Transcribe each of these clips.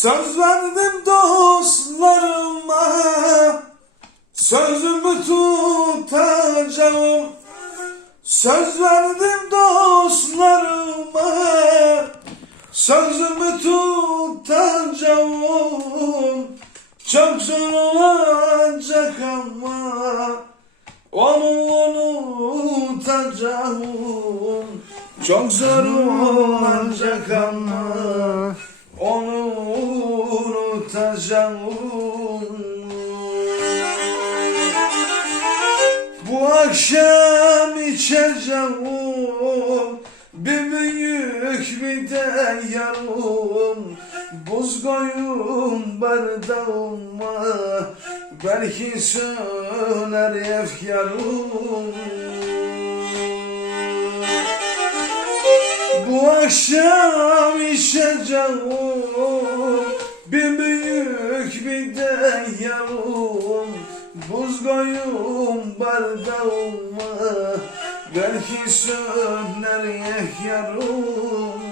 Söz verdim dostlarıma Sözümü tutacağım Söz verdim dostlarıma Sözümü tutacağım Çok zor olacak ama Onu unutacağım. Çok zor olacak akşam içeceğim bir büyük bir de yarım Buz koyun bardağıma Belki söner efkarım Bu akşam içeceğim bir büyük bir de yarım Buz koyun bardağıma Belki söner yarım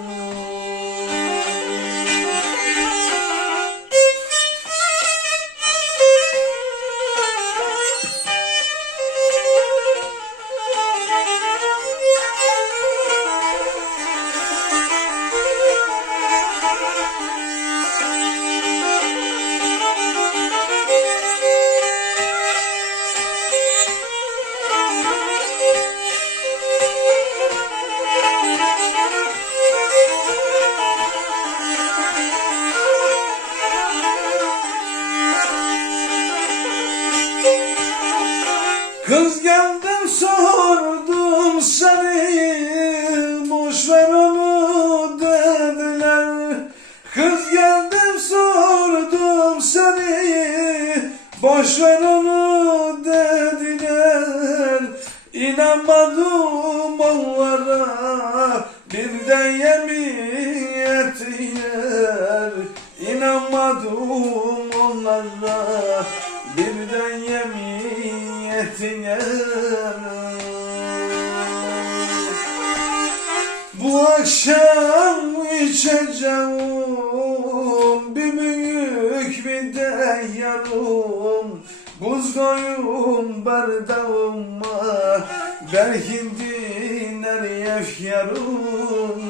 Boş ver onu dediler İnanmadım onlara. Bir de yemin ettiler İnanmadım onlara. Bir de yemin ettiler Bu akşam içeceğim bir büyük bir de yarım Buz koyun bardağıma belki diner efkarım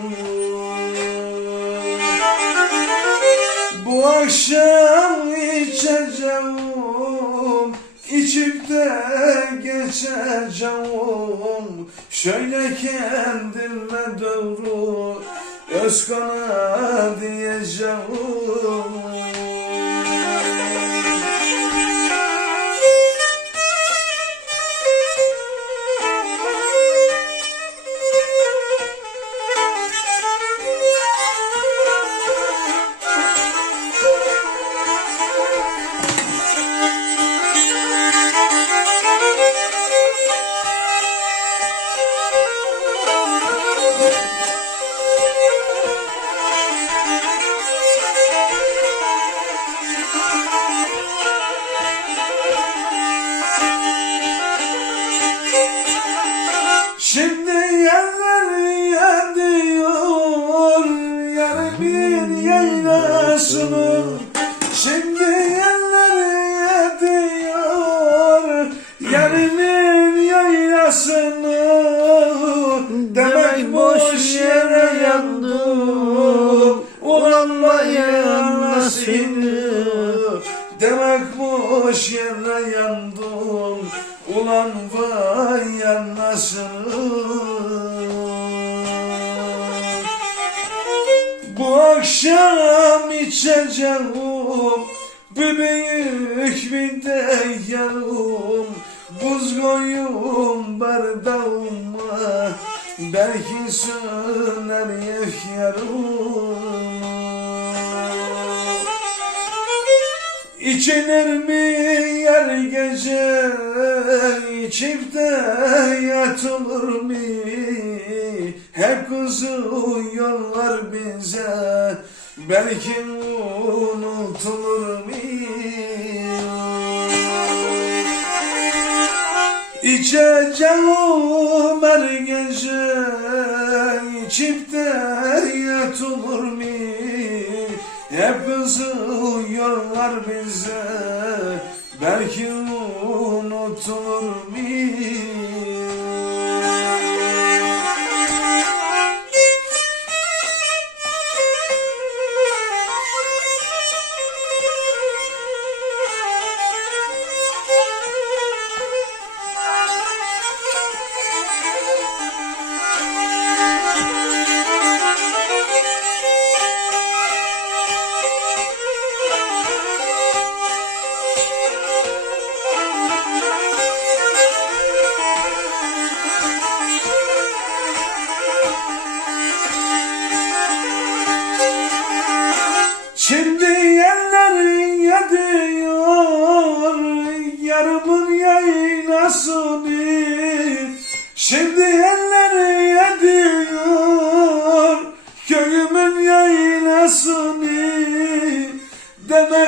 Bu akşam içeceğim içip de geçeceğim. Şöyle kendime doğru öz kana diyeceğim yaylasının Şimdi yerler yanıyor Yarı bir yaylasının Demek boş yere yandım Ulan vay anasını Demek boş yere yandım Ulan vay anasını akşam içeceğim Bir büyük yarım Buz koyun bardağıma Belki söner efkarım İçilir mi yer gece içip de yatılır mı? Hep kızıyorlar bize belki unutulur mu? İçeceğim her gece içip de yatılır mı? Hep kızıyorlar bize Belki unutulur mu?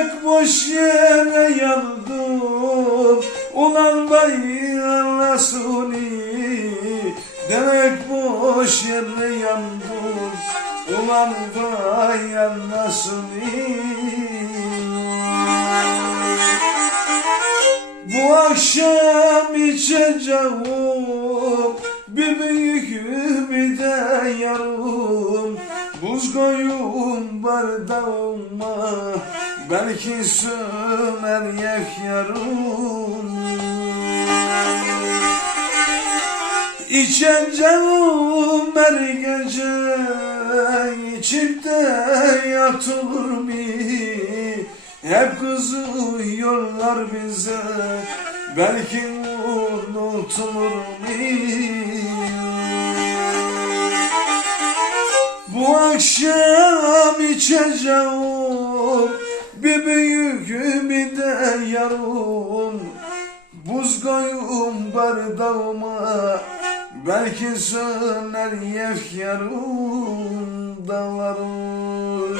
Demek boş yere yandım. Ulan yaylasını Demek boş yere yandım Ulan vay anasını Bu akşam içeceğim Belki söner yarım İçeceğim her gece içip de yatılır mı? Hep kızıyorlar bize belki unutulur mu? Bu akşam içeceğim bir büyük bir de yarım. Buz koyun bardağıma Belki söner yefkarım dalarım